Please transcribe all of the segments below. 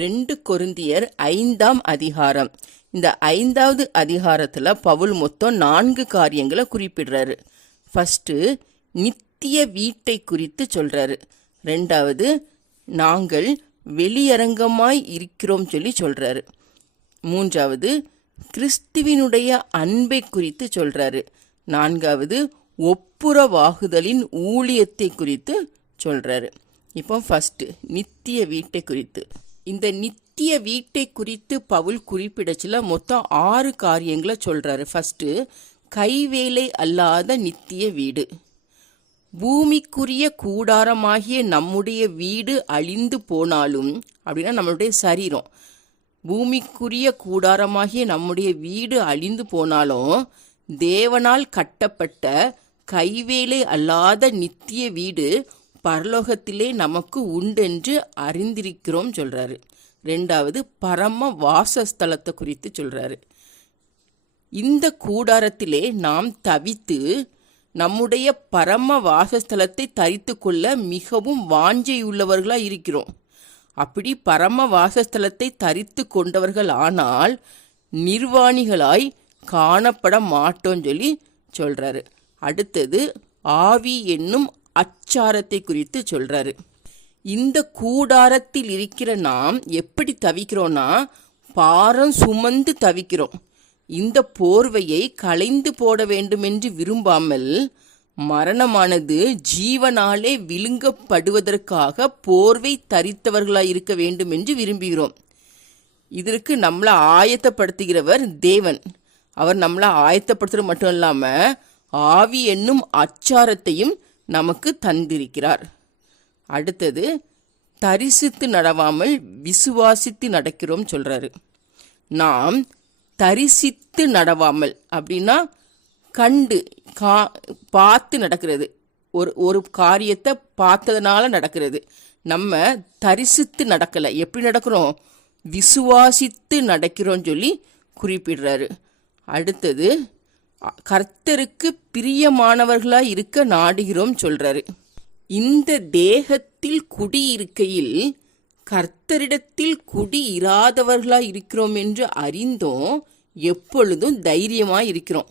ரெண்டு கொருந்தியர் ஐந்தாம் அதிகாரம். இந்த ஐந்தாவது அதிகாரத்தில் பவுல் மொத்தம் நான்கு காரியங்களை குறிப்பிடுறாரு. ஃபஸ்ட்டு நித்திய வீட்டை குறித்து சொல்கிறாரு ரெண்டாவது நாங்கள் வெளியரங்கமாய் இருக்கிறோம் சொல்லி சொல்கிறாரு மூன்றாவது கிறிஸ்துவினுடைய அன்பை குறித்து சொல்கிறாரு நான்காவது ஒப்புரவாகுதலின் ஊழியத்தை குறித்து சொல்கிறாரு இப்போ ஃபஸ்ட்டு நித்திய வீட்டை குறித்து. இந்த நித்திய வீட்டை குறித்து பவுல் குறிப்பிடச்சுல மொத்தம் ஆறு காரியங்களை சொல்றாரு. ஃபர்ஸ்ட் கைவேலை அல்லாத நித்திய வீடு. பூமிக்குரிய கூடாரமாகிய நம்முடைய வீடு அழிந்து போனாலும் அப்படின்னா நம்மளுடைய சரீரம் பூமிக்குரிய கூடாரமாகிய நம்முடைய வீடு அழிந்து போனாலும் தேவனால் கட்டப்பட்ட கைவேலை அல்லாத நித்திய வீடு பரலோகத்திலே நமக்கு உண்டென்று அறிந்திருக்கிறோம் சொல்கிறாரு ரெண்டாவது பரம வாசஸ்தலத்தை குறித்து சொல்கிறாரு இந்த கூடாரத்திலே நாம் தவித்து நம்முடைய பரம வாசஸ்தலத்தை தரித்து கொள்ள மிகவும் வாஞ்சையுள்ளவர்களாக இருக்கிறோம். அப்படி பரம வாசஸ்தலத்தை தரித்து கொண்டவர்கள் ஆனால் நிர்வாணிகளாய் காணப்பட மாட்டோம் சொல்லி சொல்கிறாரு அடுத்தது ஆவி என்னும் அச்சாரத்தை குறித்து சொல்றாரு. இந்த கூடாரத்தில் இருக்கிற நாம் எப்படி தவிக்கிறோம்னா பாரம் சுமந்து தவிக்கிறோம். இந்த போர்வையை களைந்து போட வேண்டுமென்று விரும்பாமல் மரணமானது ஜீவனாலே விழுங்கப்படுவதற்காக போர்வை தரித்தவர்களாய் இருக்க வேண்டும் என்று விரும்புகிறோம். இதற்கு நம்மளை ஆயத்தப்படுத்துகிறவர் தேவன். அவர் நம்மளை ஆயத்தப்படுத்துறது மட்டும் இல்லாம ஆவி என்னும் அச்சாரத்தையும் நமக்கு தந்திருக்கிறார். அடுத்தது தரிசித்து நடவாமல் விசுவாசித்து நடக்கிறோம் சொல்கிறாரு நாம் தரிசித்து நடவாமல் அப்படின்னா கண்டு கா பார்த்து நடக்கிறது. ஒரு ஒரு காரியத்தை பார்த்ததுனால நடக்கிறது. நம்ம தரிசித்து நடக்கலை. எப்படி நடக்கிறோம்? விசுவாசித்து நடக்கிறோன்னு சொல்லி குறிப்பிடுறாரு. அடுத்தது கர்த்தருக்கு பிரியமானவர்களாய் இருக்க நாடுகிறோம் சொல்றாரு. இந்த தேகத்தில் குடியிருக்கையில் கர்த்தரிடத்தில் குடியிராதவர்களாய் இருக்கிறோம் என்று அறிந்தோம் எப்பொழுதும் தைரியமாக இருக்கிறோம்.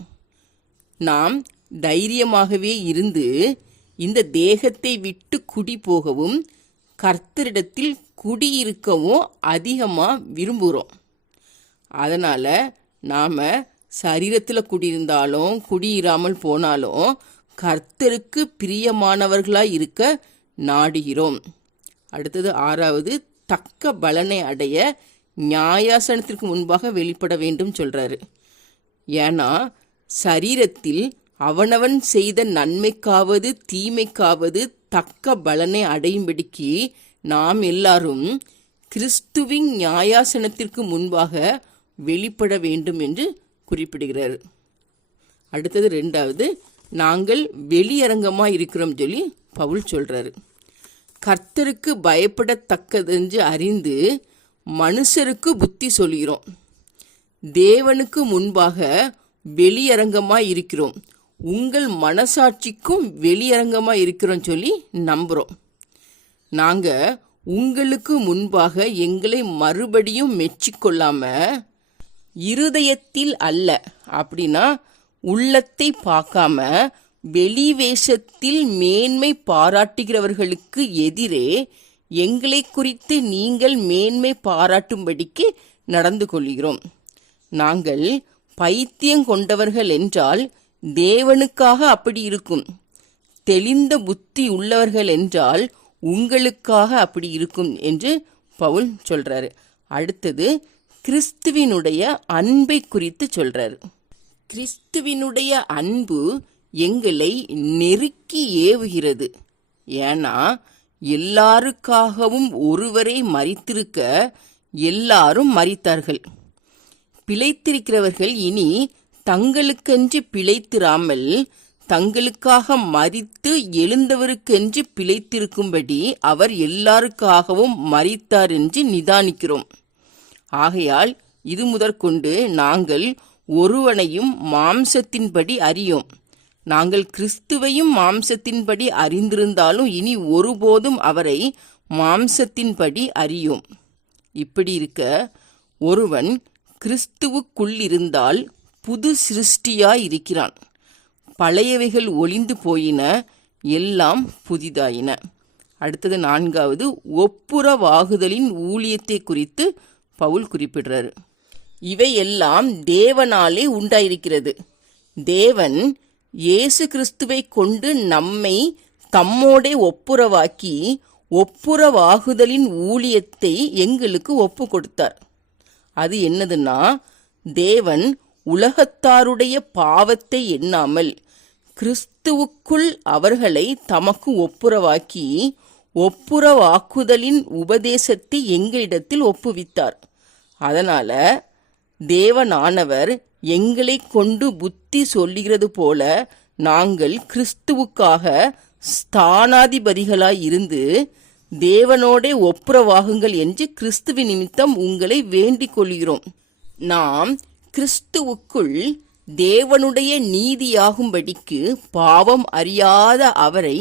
நாம் தைரியமாகவே இருந்து இந்த தேகத்தை விட்டு குடி போகவும் கர்த்தரிடத்தில் குடியிருக்கவும் அதிகமாக விரும்புகிறோம். அதனால் நாம் சரீரத்தில் குடியிருந்தாலும் குடியிராமல் போனாலும் கர்த்தருக்கு பிரியமானவர்களாய் இருக்க நாடுகிறோம். அடுத்தது ஆறாவது தக்க பலனை அடைய நியாயாசனத்திற்கு முன்பாக வெளிப்பட வேண்டும் சொல்கிறாரு ஏன்னா சரீரத்தில் அவனவன் செய்த நன்மைக்காவது தீமைக்காவது தக்க பலனை அடையும்படிக்கு நாம் எல்லாரும் கிறிஸ்துவின் நியாயாசனத்திற்கு முன்பாக வெளிப்பட வேண்டும் என்று குறிப்பிடுகிறார். அடுத்தது ரெண்டாவது நாங்கள் வெளியரங்கமாக இருக்கிறோம் சொல்லி பவுல் சொல்கிறாரு கர்த்தருக்கு பயப்படத்தக்கதென்று அறிந்து மனுஷருக்கு புத்தி சொல்கிறோம். தேவனுக்கு முன்பாக வெளியரங்கமாக இருக்கிறோம். உங்கள் மனசாட்சிக்கும் வெளியரங்கமாக இருக்கிறோம் சொல்லி நம்புகிறோம் நாங்கள் உங்களுக்கு முன்பாக எங்களை மறுபடியும் மெச்சிக்கொள்ளாமல் இருதயத்தில் அல்ல. அப்படின்னா உள்ளத்தை பார்க்காம வெளிவேஷத்தில் மேன்மை பாராட்டுகிறவர்களுக்கு எதிரே எங்களை குறித்து நீங்கள் மேன்மை பாராட்டும்படிக்கு நடந்து கொள்கிறோம். நாங்கள் பைத்தியம் கொண்டவர்கள் என்றால் தேவனுக்காக அப்படி இருக்கும். தெளிந்த புத்தி உள்ளவர்கள் என்றால் உங்களுக்காக அப்படி இருக்கும் என்று பவுல் சொல்றாரு. அடுத்தது கிறிஸ்துவினுடைய அன்பை குறித்து சொல்றாரு. கிறிஸ்துவினுடைய அன்பு எங்களை நெருக்கி ஏவுகிறது. ஏன்னா எல்லாருக்காகவும் ஒருவரை மறித்திருக்க எல்லாரும் மறித்தார்கள் பிழைத்திருக்கிறவர்கள் இனி தங்களுக்கென்று பிழைத்திராமல் தங்களுக்காக மறித்து எழுந்தவருக்கென்று பிழைத்திருக்கும்படி அவர் எல்லாருக்காகவும் மறித்தார் என்று நிதானிக்கிறோம். ஆகையால் இது முதற்கொண்டு நாங்கள் ஒருவனையும் மாம்சத்தின்படி அறியோம். நாங்கள் கிறிஸ்துவையும் மாம்சத்தின்படி அறிந்திருந்தாலும் இனி ஒருபோதும் அவரை மாம்சத்தின்படி அறியோம். இப்படி இருக்க ஒருவன் கிறிஸ்துவுக்குள் இருந்தால் புது சிருஷ்டியாய் இருக்கிறான் பழையவைகள் ஒளிந்து போயின எல்லாம் புதிதாயின. அடுத்தது நான்காவது ஒப்புரவாகுதலின் ஊழியத்தை குறித்து பவுல் குறிப்பிடுறாரு. இவையெல்லாம் தேவனாலே உண்டாயிருக்கிறது. தேவன் இயேசு கிறிஸ்துவை கொண்டு நம்மை தம்மோடே ஒப்புரவாக்கி ஒப்புரவாகுதலின் ஊழியத்தை எங்களுக்கு ஒப்பு கொடுத்தார் அது என்னதுன்னா தேவன் உலகத்தாருடைய பாவத்தை எண்ணாமல் கிறிஸ்துவுக்குள் அவர்களை தமக்கு ஒப்புரவாக்கி ஒப்புரவாக்குதலின் உபதேசத்தை எங்களிடத்தில் ஒப்புவித்தார். அதனால தேவனானவர் எங்களை கொண்டு புத்தி சொல்லுகிறது போல நாங்கள் கிறிஸ்துவுக்காக ஸ்தானாதிபதிகளாய் இருந்து தேவனோடே ஒப்புரவாகுங்கள் என்று கிறிஸ்துவின் நிமித்தம் உங்களை வேண்டிக் கொள்கிறோம். நாம் கிறிஸ்துவுக்குள் தேவனுடைய நீதியாகும்படிக்கு பாவம் அறியாத அவரை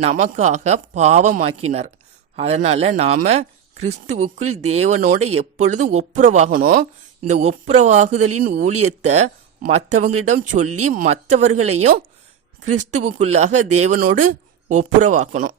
நமக்காக பாவமாக்கினார். அதனால நாம கிறிஸ்துவுக்குள் தேவனோட எப்பொழுதும் ஒப்புரவாகணும். இந்த ஒப்புரவாகுதலின் ஊழியத்தை மற்றவங்களிடம் சொல்லி மற்றவர்களையும் கிறிஸ்துவுக்குள்ளாக தேவனோடு ஒப்புரவாக்கணும்.